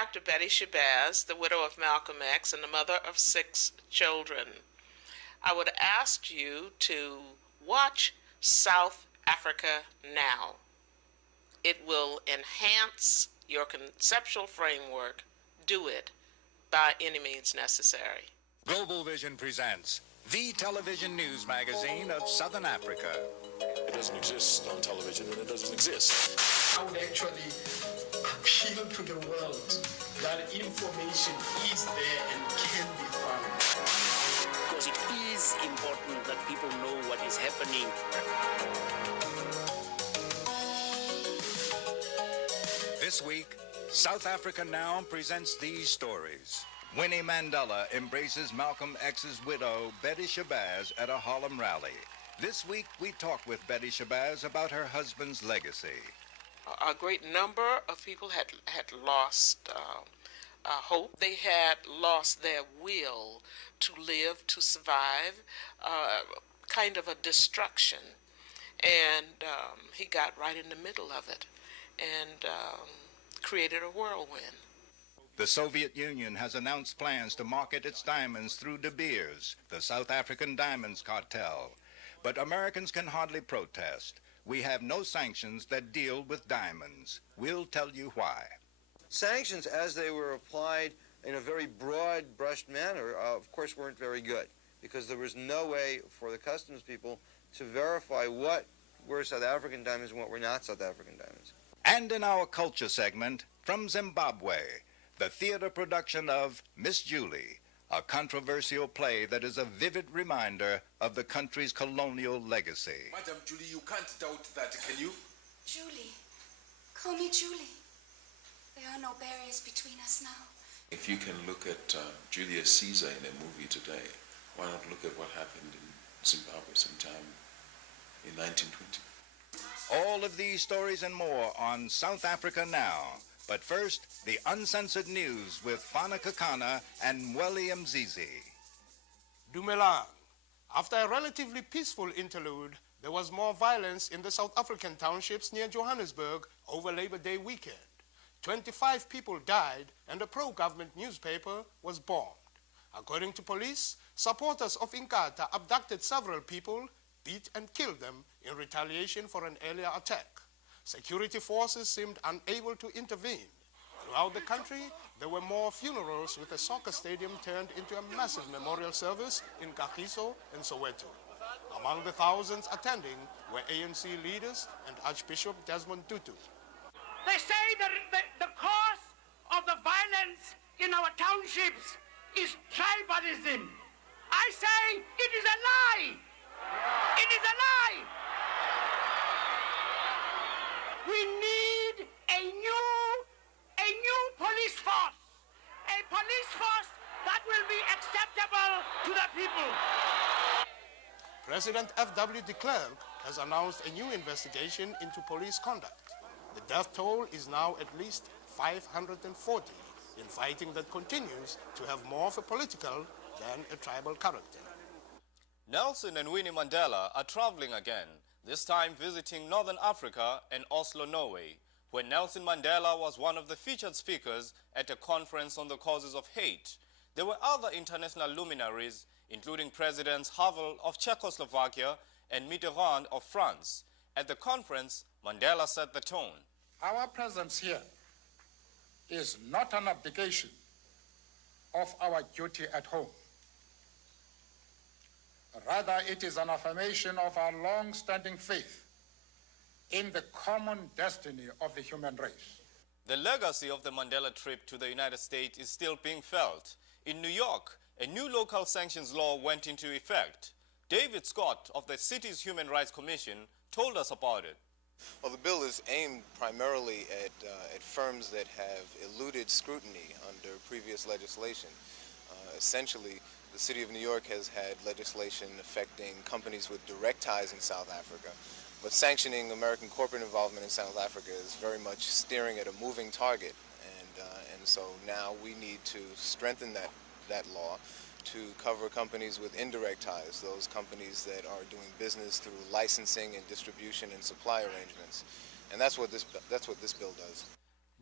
Dr. Betty Shabazz, the widow of Malcolm X and the mother of 6 children. I would ask you to watch South Africa Now. It will enhance your conceptual framework. Do it by any means necessary. Global Vision presents the television news magazine of Southern Africa. It doesn't exist on television, and it doesn't exist. I would actually appeal to the world that information is there and can be found. Because it is important that people know what is happening. This week, South Africa Now presents these stories. Winnie Mandela embraces Malcolm X's widow, Betty Shabazz, at a Harlem rally. This week, we talk with Betty Shabazz about her husband's legacy. A great number of people had lost hope. They had lost their will to live, to survive, kind of a destruction. And he got right in the middle of it and created a whirlwind. The Soviet Union has announced plans to market its diamonds through De Beers, the South African diamonds cartel. But Americans can hardly protest. We have no sanctions that deal with diamonds. We'll tell you why. Sanctions, as they were applied in a very broad-brushed manner, of course, weren't very good, because there was no way for the customs people to verify what were South African diamonds and what were not South African diamonds. And in our culture segment, from Zimbabwe, the theater production of Miss Julie, a controversial play that is a vivid reminder of the country's colonial legacy. Madam Julie, you can't doubt that, can you? Julie. Call me Julie. There are no barriers between us now. If you can look at Julius Caesar in a movie today, why not look at what happened in Zimbabwe sometime in 1920? All of these stories and more on South Africa Now. But first, the uncensored news with Fana, Kekana and Mweli Mzizi. Dumelang. After a relatively peaceful interlude, there was more violence in the South African townships near Johannesburg over Labor Day weekend. 25 people died and a pro-government newspaper was bombed. According to police, supporters of Inkatha abducted several people, beat and killed them in retaliation for an earlier attack. Security forces seemed unable to intervene. Throughout the country, there were more funerals, with a soccer stadium turned into a massive memorial service in Kagiso and Soweto. Among the thousands attending were ANC leaders and Archbishop Desmond Tutu. They say that the cause of the violence in our townships is tribalism. I say it is a lie. It is a lie. We need a new police force. A police force that will be acceptable to the people. President F.W. de Klerk has announced a new investigation into police conduct. The death toll is now at least 540 in fighting that continues to have more of a political than a tribal character. Nelson and Winnie Mandela are traveling again, this time visiting Northern Africa and Oslo, Norway, where Nelson Mandela was one of the featured speakers at a conference on the causes of hate. There were other international luminaries, including Presidents Havel of Czechoslovakia and Mitterrand of France. At the conference, Mandela set the tone. Our presence here is not an abdication of our duty at home. Rather, it is an affirmation of our long-standing faith in the common destiny of the human race. The legacy of the Mandela trip to the United States is still being felt. In New York, a new local sanctions law went into effect. David Scott of the city's Human Rights Commission told us about it. Well, the bill is aimed primarily at firms that have eluded scrutiny under previous legislation. Essentially, the City of New York has had legislation affecting companies with direct ties in South Africa, but sanctioning American corporate involvement in South Africa is very much steering at a moving target, and so now we need to strengthen that law to cover companies with indirect ties, those companies that are doing business through licensing and distribution and supply arrangements. And that's what this bill does.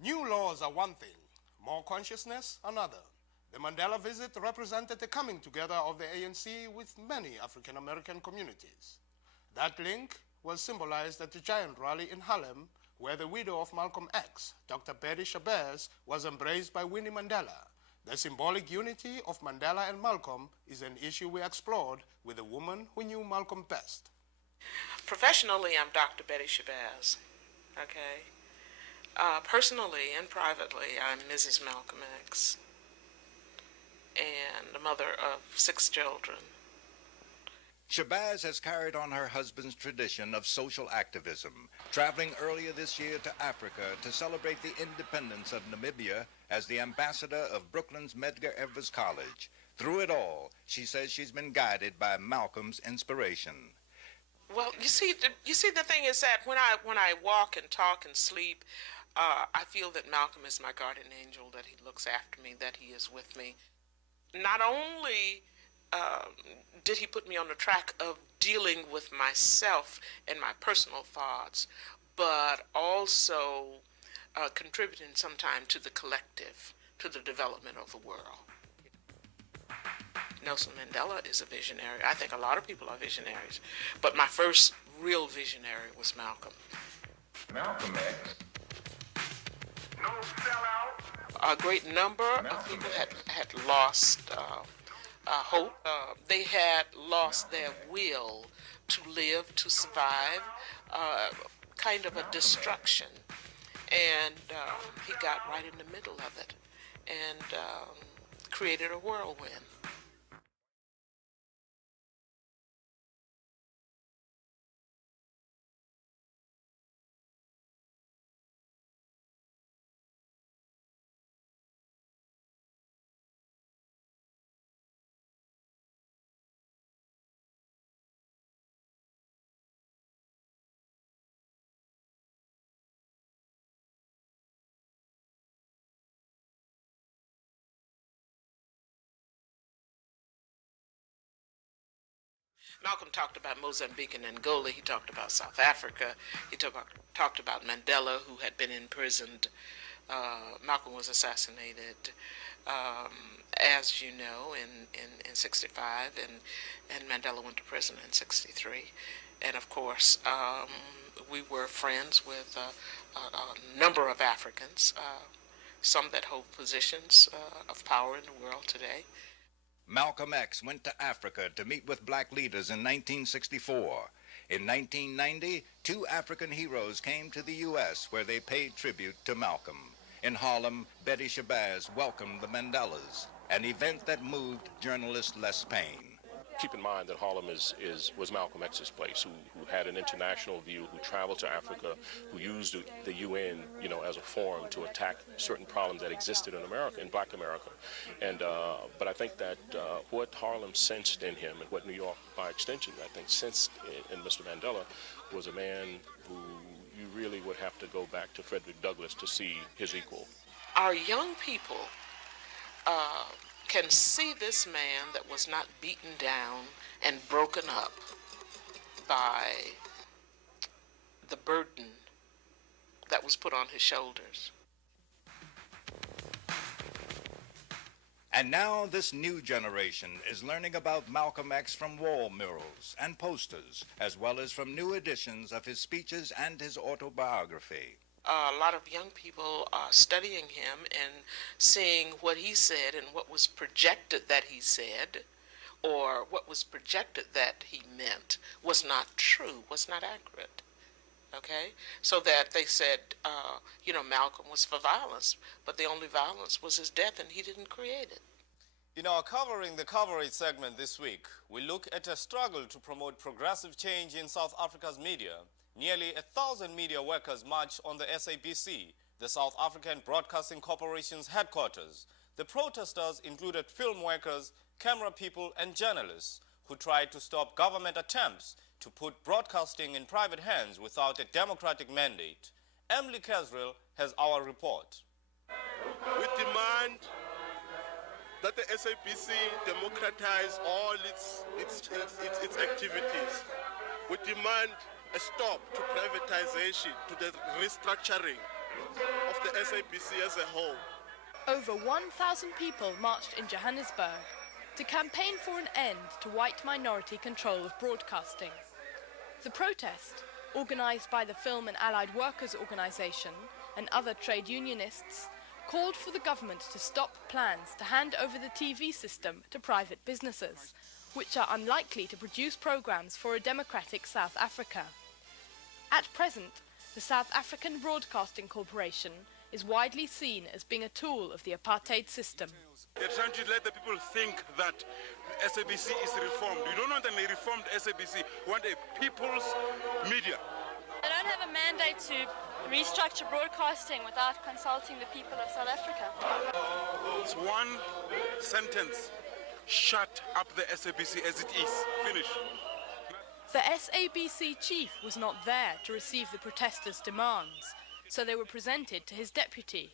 New laws are one thing. More consciousness, another. The Mandela visit represented the coming together of the ANC with many African American communities. That link was symbolized at the giant rally in Harlem, where the widow of Malcolm X, Dr. Betty Shabazz, was embraced by Winnie Mandela. The symbolic unity of Mandela and Malcolm is an issue we explored with a woman who knew Malcolm best. Professionally, I'm Dr. Betty Shabazz, okay? Personally and privately, I'm Mrs. Malcolm X, and the mother of 6 children. Shabazz has carried on her husband's tradition of social activism, traveling earlier this year to Africa to celebrate the independence of Namibia as the ambassador of Brooklyn's Medgar Evers College. Through it all, she says she's been guided by Malcolm's inspiration. Well, you see, the thing is that when I walk and talk and sleep, I feel that Malcolm is my guardian angel, that he looks after me, that he is with me. Not only did he put me on the track of dealing with myself and my personal thoughts, but also contributing sometime to the collective, to the development of the world. Nelson Mandela is a visionary. I think a lot of people are visionaries, but my first real visionary was Malcolm. Malcolm X. No sellout. A great number of people had lost hope. They had lost their will to live, to survive, kind of a destruction. And he got right in the middle of it and created a whirlwind. Malcolm talked about Mozambique and Angola. He talked about South Africa. He talked about Mandela, who had been imprisoned. Malcolm was assassinated, as you know, in 65, and Mandela went to prison in 63. And of course, we were friends with a number of Africans, some that hold positions of power in the world today. Malcolm X went to Africa to meet with black leaders in 1964. In 1990, 2 African heroes came to the U.S. where they paid tribute to Malcolm. In Harlem, Betty Shabazz welcomed the Mandelas, an event that moved journalist Les Payne. Keep in mind that Harlem was Malcolm X's place, who had an international view, who traveled to Africa, who used the UN, as a forum to attack certain problems that existed in America, in Black America. And but I think that what Harlem sensed in him, and what New York, by extension, I think sensed in Mr. Mandela, was a man who you really would have to go back to Frederick Douglass to see his equal. Our young people can see this man that was not beaten down and broken up by the burden that was put on his shoulders. And now this new generation is learning about Malcolm X from wall murals and posters, as well as from new editions of his speeches and his autobiography. A lot of young people are studying him and seeing what he said and what was projected that he said, or what was projected that he meant was not true, was not accurate. Okay? So that they said, Malcolm was for violence, but the only violence was his death, and he didn't create it. In our Covering the Coverage segment this week, we look at a struggle to promote progressive change in South Africa's media. Nearly 1,000 media workers marched on the SABC, the South African Broadcasting Corporation's headquarters. The protesters included film workers, camera people, and journalists who tried to stop government attempts to put broadcasting in private hands without a democratic mandate. Emily Kasriel has our report. We demand that the SABC democratize all its activities. We demand a stop to privatization, to the restructuring of the SABC as a whole. Over 1,000 people marched in Johannesburg to campaign for an end to white minority control of broadcasting. The protest, organised by the Film and Allied Workers Organisation and other trade unionists, called for the government to stop plans to hand over the TV system to private businesses, which are unlikely to produce programmes for a democratic South Africa. At present, the South African Broadcasting Corporation is widely seen as being a tool of the apartheid system. They're trying to let the people think that SABC is reformed. We don't want a reformed SABC. We want a people's media. They don't have a mandate to restructure broadcasting without consulting the people of South Africa. It's one sentence. Shut up the SABC as it is. Finish. The SABC chief was not there to receive the protesters' demands, so they were presented to his deputy.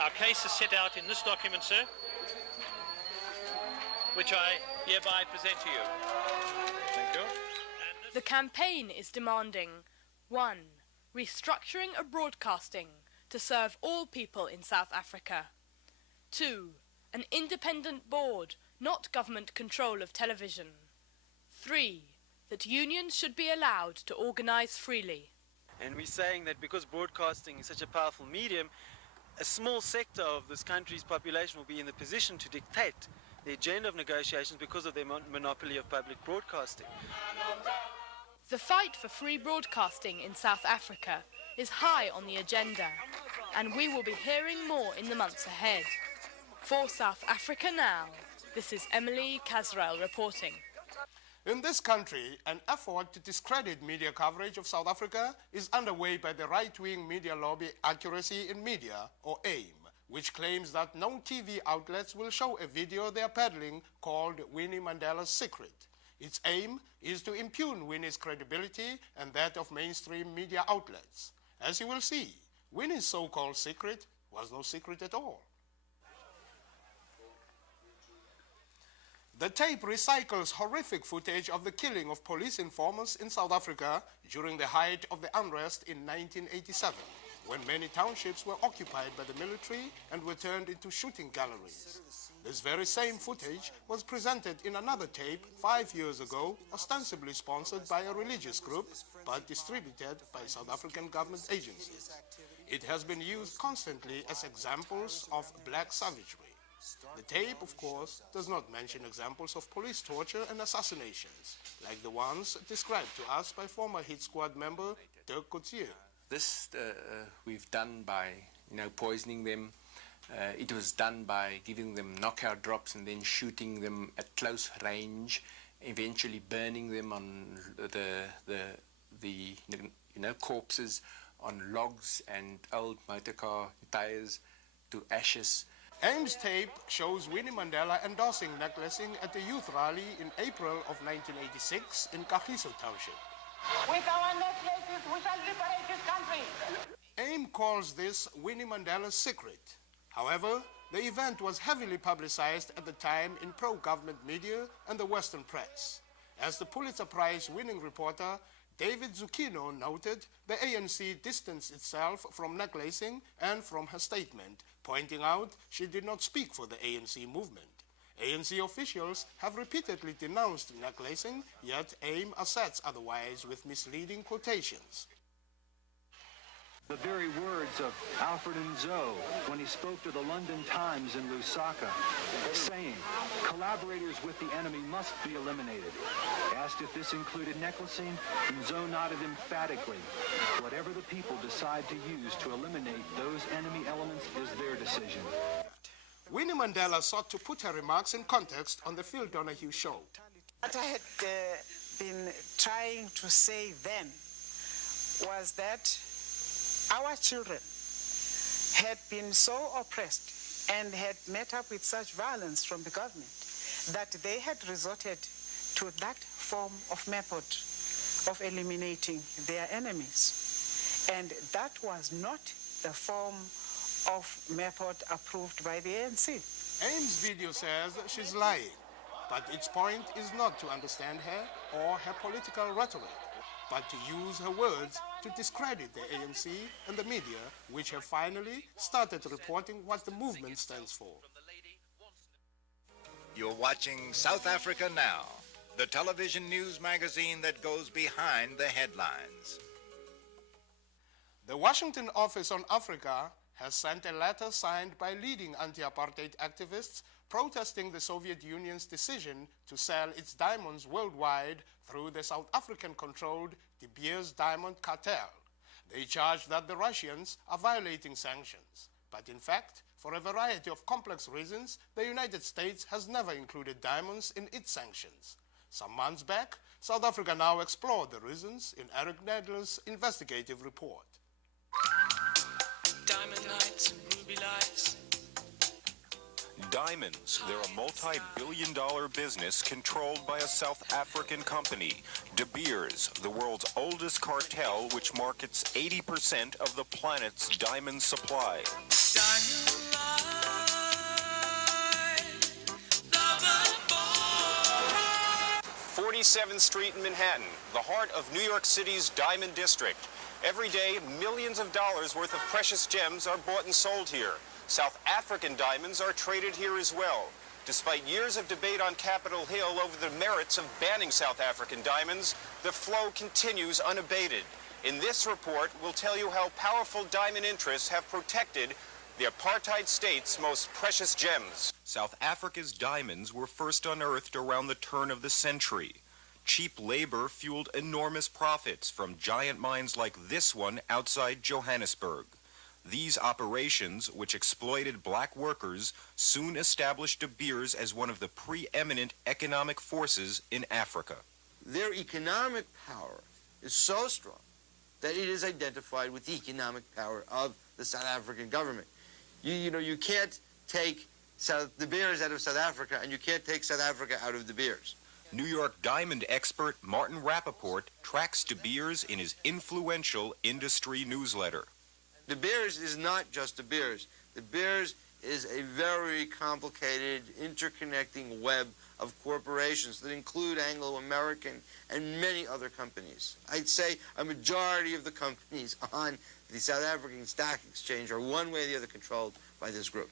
Our case is set out in this document, sir, which I hereby present to you. Thank you. The campaign is demanding 1. Restructuring of broadcasting to serve all people in South Africa. 2. An independent board, not government control of television. 3. That unions should be allowed to organise freely. And we're saying that because broadcasting is such a powerful medium, a small sector of this country's population will be in the position to dictate the agenda of negotiations because of their monopoly of public broadcasting. The fight for free broadcasting in South Africa is high on the agenda, and we will be hearing more in the months ahead. For South Africa Now, this is Emily Kasriel reporting. In this country, an effort to discredit media coverage of South Africa is underway by the right-wing media lobby Accuracy in Media, or AIM, which claims that no TV outlets will show a video they are peddling called Winnie Mandela's Secret. Its aim is to impugn Winnie's credibility and that of mainstream media outlets. As you will see, Winnie's so-called secret was no secret at all. The tape recycles horrific footage of the killing of police informers in South Africa during the height of the unrest in 1987, when many townships were occupied by the military and were turned into shooting galleries. This very same footage was presented in another tape 5 years ago, ostensibly sponsored by a religious group, but distributed by South African government agencies. It has been used constantly as examples of black savagery. The tape, of course, does not mention examples of police torture and assassinations, like the ones described to us by former Hit Squad member Dirk Coetzee. This we've done by, poisoning them. It was done by giving them knockout drops and then shooting them at close range, eventually burning them on the corpses on logs and old motorcar tires to ashes. AIM's tape shows Winnie Mandela endorsing necklacing at a youth rally in April of 1986 in Kagiso Township. With our necklaces, we shall liberate this country. AIM calls this Winnie Mandela's Secret. However, the event was heavily publicized at the time in pro-government media and the Western press. As the Pulitzer Prize-winning reporter David Zucchino noted, the ANC distanced itself from necklacing and from her statement, pointing out she did not speak for the ANC movement. ANC officials have repeatedly denounced necklacing, yet AIM asserts otherwise with misleading quotations. The very words of Alfred Nzo when he spoke to the London Times in Lusaka, saying, collaborators with the enemy must be eliminated. Asked if this included necklacing, Nzo nodded emphatically. Whatever the people decide to use to eliminate those enemy elements is their decision. Winnie Mandela sought to put her remarks in context on the Phil Donahue Show. What I had been trying to say then was that our children had been so oppressed and had met up with such violence from the government that they had resorted to that form of method of eliminating their enemies. And that was not the form of method approved by the ANC. AIM's video says she's lying, But its point is not to understand her or her political rhetoric, but to use her words to discredit the ANC and the media, which have finally started reporting what the movement stands for. You're watching South Africa Now, the television news magazine that goes behind the headlines. The Washington Office on Africa has sent a letter signed by leading anti-apartheid activists protesting the Soviet Union's decision to sell its diamonds worldwide through the South African-controlled De Beers Diamond Cartel. They charge that the Russians are violating sanctions. But in fact, for a variety of complex reasons, the United States has never included diamonds in its sanctions. Some months back, South Africa Now explored the reasons in Eric Nadler's investigative report. Diamond lights, ruby lights. Diamonds, they're a multi-billion-dollar business controlled by a South African company, De Beers, the world's oldest cartel, which markets 80% of the planet's diamond supply. 47th Street in Manhattan, the heart of New York City's Diamond District. Every day, millions of dollars worth of precious gems are bought and sold here. South African diamonds are traded here as well. Despite years of debate on Capitol Hill over the merits of banning South African diamonds, the flow continues unabated. In this report, we'll tell you how powerful diamond interests have protected the apartheid state's most precious gems. South Africa's diamonds were first unearthed around the turn of the century. Cheap labor fueled enormous profits from giant mines like this one outside Johannesburg. These operations, which exploited black workers, soon established De Beers as one of the preeminent economic forces in Africa. Their economic power is so strong that it is identified with the economic power of the South African government. You can't take De Beers out of South Africa, and you can't take South Africa out of De Beers. New York diamond expert Martin Rappaport tracks De Beers in his influential industry newsletter. De Beers is not just De Beers. De Beers is a very complicated, interconnecting web of corporations that include Anglo American and many other companies. I'd say a majority of the companies on the South African Stock Exchange are one way or the other controlled by this group.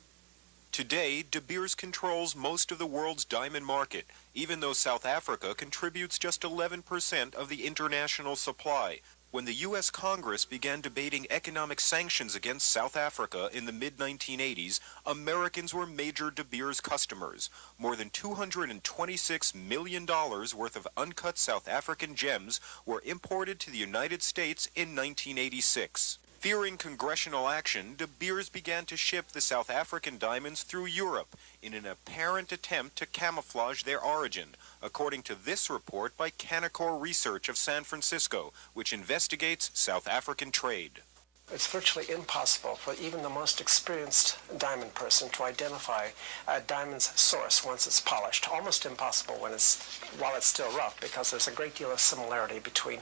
Today, De Beers controls most of the world's diamond market, even though South Africa contributes just 11% of the international supply. When the U.S. Congress began debating economic sanctions against South Africa in the mid-1980s, Americans were major De Beers customers. More than $226 million worth of uncut South African gems were imported to the United States in 1986. Fearing congressional action, De Beers began to ship the South African diamonds through Europe in an apparent attempt to camouflage their origin, according to this report by CANICCOR Research of San Francisco, which investigates South African trade. It's virtually impossible for even the most experienced diamond person to identify a diamond's source once it's polished. Almost impossible while it's still rough, because there's a great deal of similarity between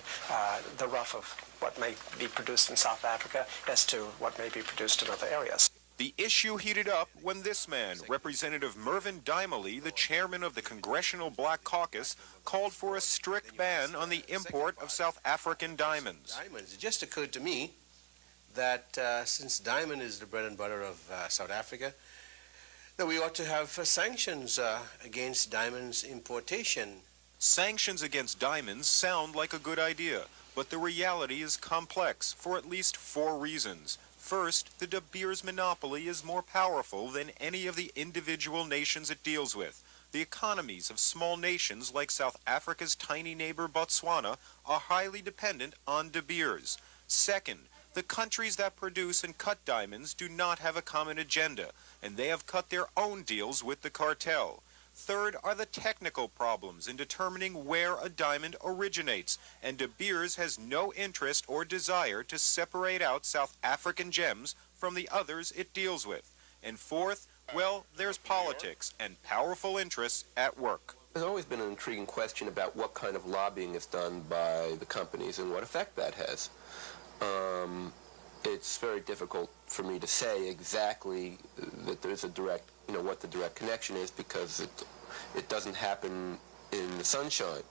the rough of what may be produced in South Africa as to what may be produced in other areas. The issue heated up when this man, Representative Mervyn Dimely, the chairman of the Congressional Black Caucus, called for a strict ban on the import of South African diamonds. It just occurred to me that since diamond is the bread and butter of South Africa, that we ought to have sanctions against diamonds importation. Sanctions against diamonds sound like a good idea, but the reality is complex for at least 4 reasons. First, the De Beers monopoly is more powerful than any of the individual nations it deals with. The economies of small nations like South Africa's tiny neighbor Botswana are highly dependent on De Beers. Second, the countries that produce and cut diamonds do not have a common agenda, and they have cut their own deals with the cartel. Third are the technical problems in determining where a diamond originates, and De Beers has no interest or desire to separate out South African gems from the others it deals with. And fourth, well, there's politics and powerful interests at work. There's always been an intriguing question about what kind of lobbying is done by the companies and what effect that has. It's very difficult for me to say exactly that there's a direct, what the direct connection is, because It doesn't happen in the sunshine.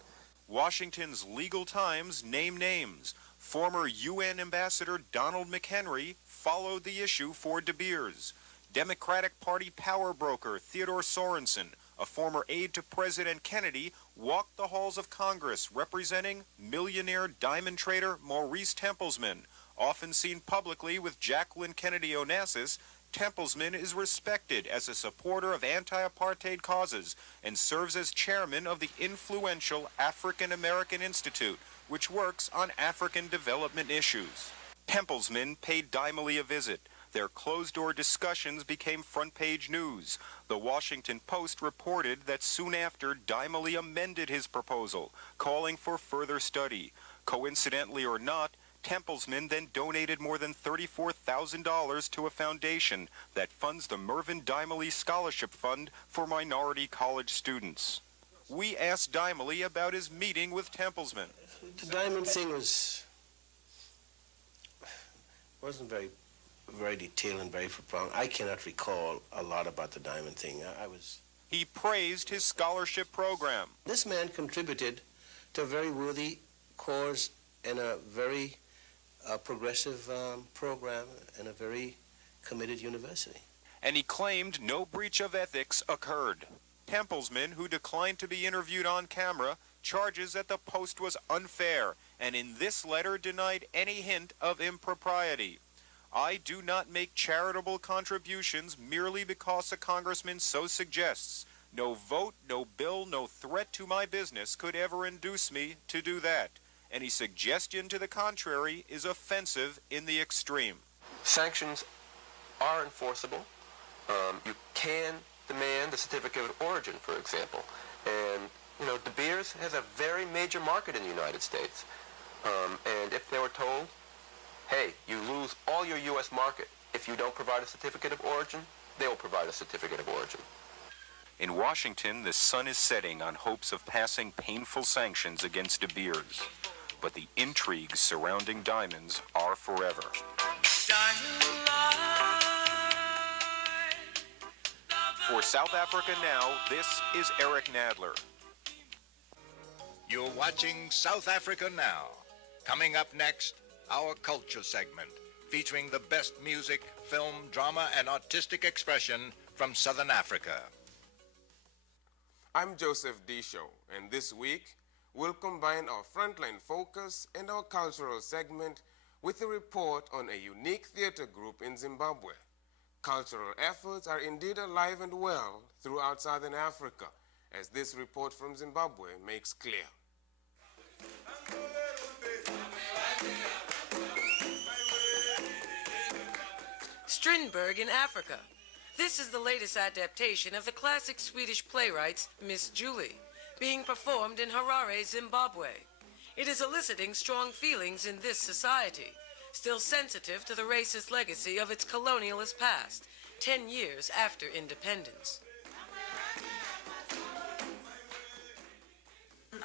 Washington's Legal Times named names. Former UN Ambassador Donald McHenry followed the issue for De Beers. Democratic Party power broker Theodore Sorensen, a former aide to President Kennedy, walked the halls of Congress representing millionaire diamond trader Maurice Tempelsman. Often seen publicly with Jacqueline Kennedy Onassis, Tempelsman is respected as a supporter of anti-apartheid causes and serves as chairman of the influential African American Institute, which works on African development issues. Tempelsman paid Dimely a visit. Their closed-door discussions became front-page news. The Washington Post reported that soon after, Dimely amended his proposal, calling for further study. Coincidentally or not, Tempelsman then donated more than $34,000 to a foundation that funds the Mervyn Dimely Scholarship Fund for minority college students. We asked Dimely about his meeting with Tempelsman. The diamond thing wasn't very detailed and very profound. I cannot recall a lot about the diamond thing. He praised his scholarship program. This man contributed to a very worthy cause and a very progressive program and a very committed university. And he claimed no breach of ethics occurred. Tempelsman, who declined to be interviewed on camera, charges that the Post was unfair and in this letter denied any hint of impropriety. I do not make charitable contributions merely because a congressman so suggests. No vote, no bill, no threat to my business could ever induce me to do that. Any suggestion to the contrary is offensive in the extreme. Sanctions are enforceable. You can demand the certificate of origin, for example. And, De Beers has a very major market in the United States. And if they were told, hey, you lose all your U.S. market if you don't provide a certificate of origin, they will provide a certificate of origin. In Washington, the sun is setting on hopes of passing painful sanctions against De Beers. But the intrigues surrounding diamonds are forever. For South Africa Now, this is Eric Nadler. You're watching South Africa Now. Coming up next, our culture segment, featuring the best music, film, drama, and artistic expression from Southern Africa. I'm Joseph Disho, and this week, we'll combine our frontline focus and our cultural segment with a report on a unique theater group in Zimbabwe. Cultural efforts are indeed alive and well throughout Southern Africa, as this report from Zimbabwe makes clear. Strindberg in Africa. This is the latest adaptation of the classic Swedish playwright's Miss Julie, being performed in Harare, Zimbabwe. It is eliciting strong feelings in this society, still sensitive to the racist legacy of its colonialist past, 10 years after independence.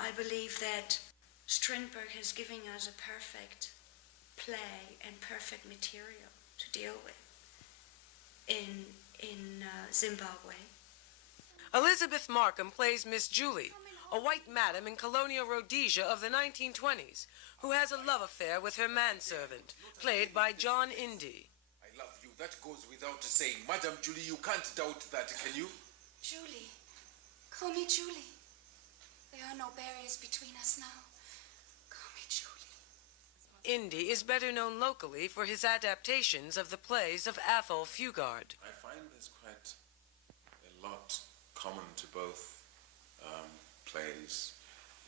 I believe that Strindberg has given us a perfect play and perfect material to deal with in Zimbabwe. Elizabeth Markham plays Miss Julie, a white madam in colonial Rhodesia of the 1920s, who has a love affair with her manservant, played by John Indy. I love you. That goes without saying. Madam Julie, you can't doubt that, can you? Julie. Call me Julie. There are no barriers between us now. Call me Julie. Indy is better known locally for his adaptations of the plays of Athol Fugard. I find there's quite a lot common to both plays,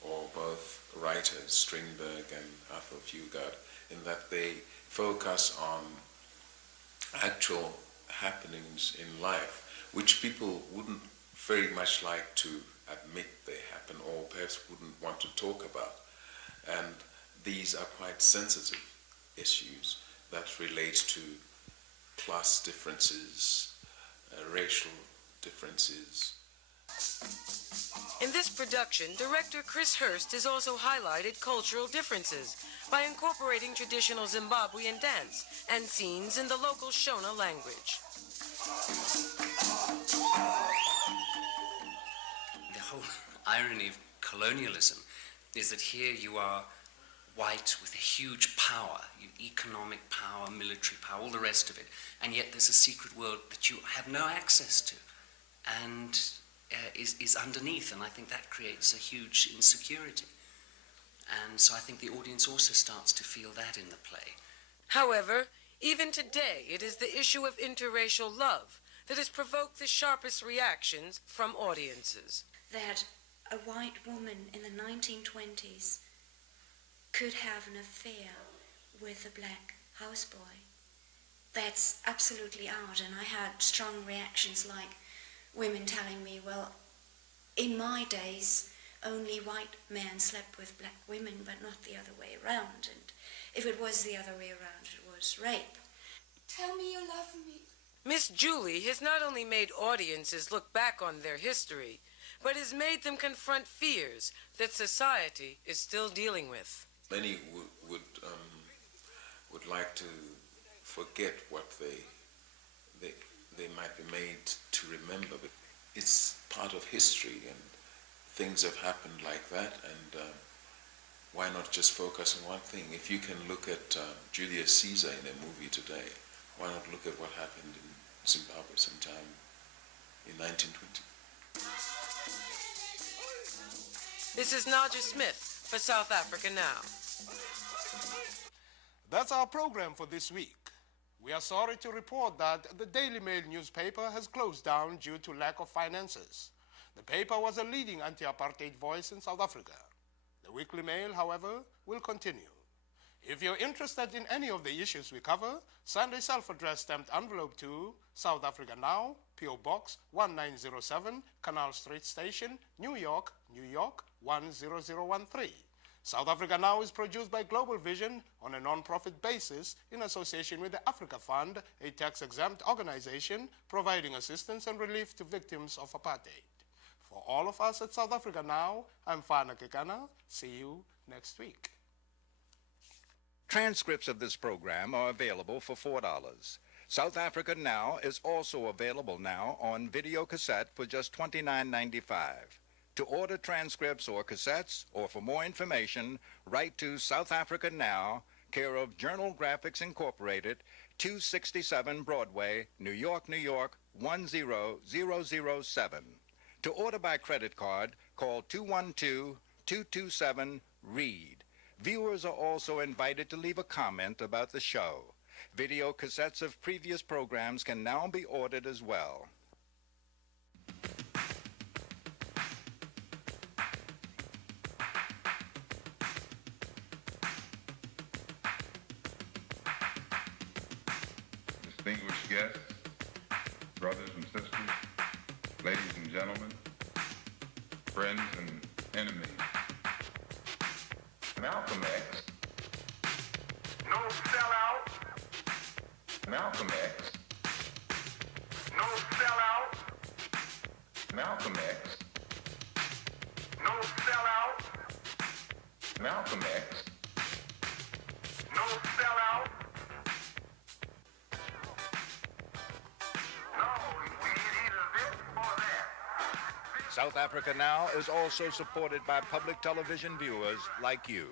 or both writers, Strindberg and Athol Fugard, in that they focus on actual happenings in life, which people wouldn't very much like to admit they happen, or perhaps wouldn't want to talk about. And these are quite sensitive issues that relate to class differences, racial differences. In this production, director Chris Hurst has also highlighted cultural differences by incorporating traditional Zimbabwean dance and scenes in the local Shona language. whole irony of colonialism is that here you are white with a huge power, economic power, military power, all the rest of it, and yet there's a secret world that you have no access to and is underneath, and I think that creates a huge insecurity. And so I think the audience also starts to feel that in the play. However, even today, it is the issue of interracial love that has provoked the sharpest reactions from audiences. That a white woman in the 1920s could have an affair with a black houseboy. That's absolutely out, and I had strong reactions like women telling me, well, in my days, only white men slept with black women, but not the other way around, and if it was the other way around, it was rape. Tell me you love me. Miss Julie has not only made audiences look back on their history, but has made them confront fears that society is still dealing with. Many would like to forget what they might be made to remember, but it's part of history, and things have happened like that, and why not just focus on one thing? If you can look at Julius Caesar in a movie today, why not look at what happened in Zimbabwe sometime in 1920? This is Nadja Smith for South Africa Now. That's our program for this week. We are sorry to report that the Daily Mail newspaper has closed down due to lack of finances. The paper was a leading anti-apartheid voice in South Africa. The Weekly Mail, however, will continue. If you're interested in any of the issues we cover, send a self-addressed stamped envelope to South Africa Now, P.O. Box 1907, Canal Street Station, New York, New York 10013. South Africa Now is produced by Global Vision on a non-profit basis in association with the Africa Fund, a tax-exempt organization providing assistance and relief to victims of apartheid. For all of us at South Africa Now, I'm Fana Kekana. See you next week. Transcripts of this program are available for $4. South Africa Now is also available now on video cassette for just $29.95. To order transcripts or cassettes, or for more information, write to South Africa Now, care of Journal Graphics Incorporated, 267 Broadway, New York, New York, 10007. To order by credit card, call 212-227-READ. Viewers are also invited to leave a comment about the show. Video cassettes of previous programs can now be ordered as well. Distinguished guests, brothers and sisters, ladies and gentlemen, friends and enemies. Malcolm X. No sellout. Malcolm X. No sellout. Malcolm X. No sellout. Malcolm X. No sellout. No, we need either this or that. South Africa Now is also supported by public television viewers like you.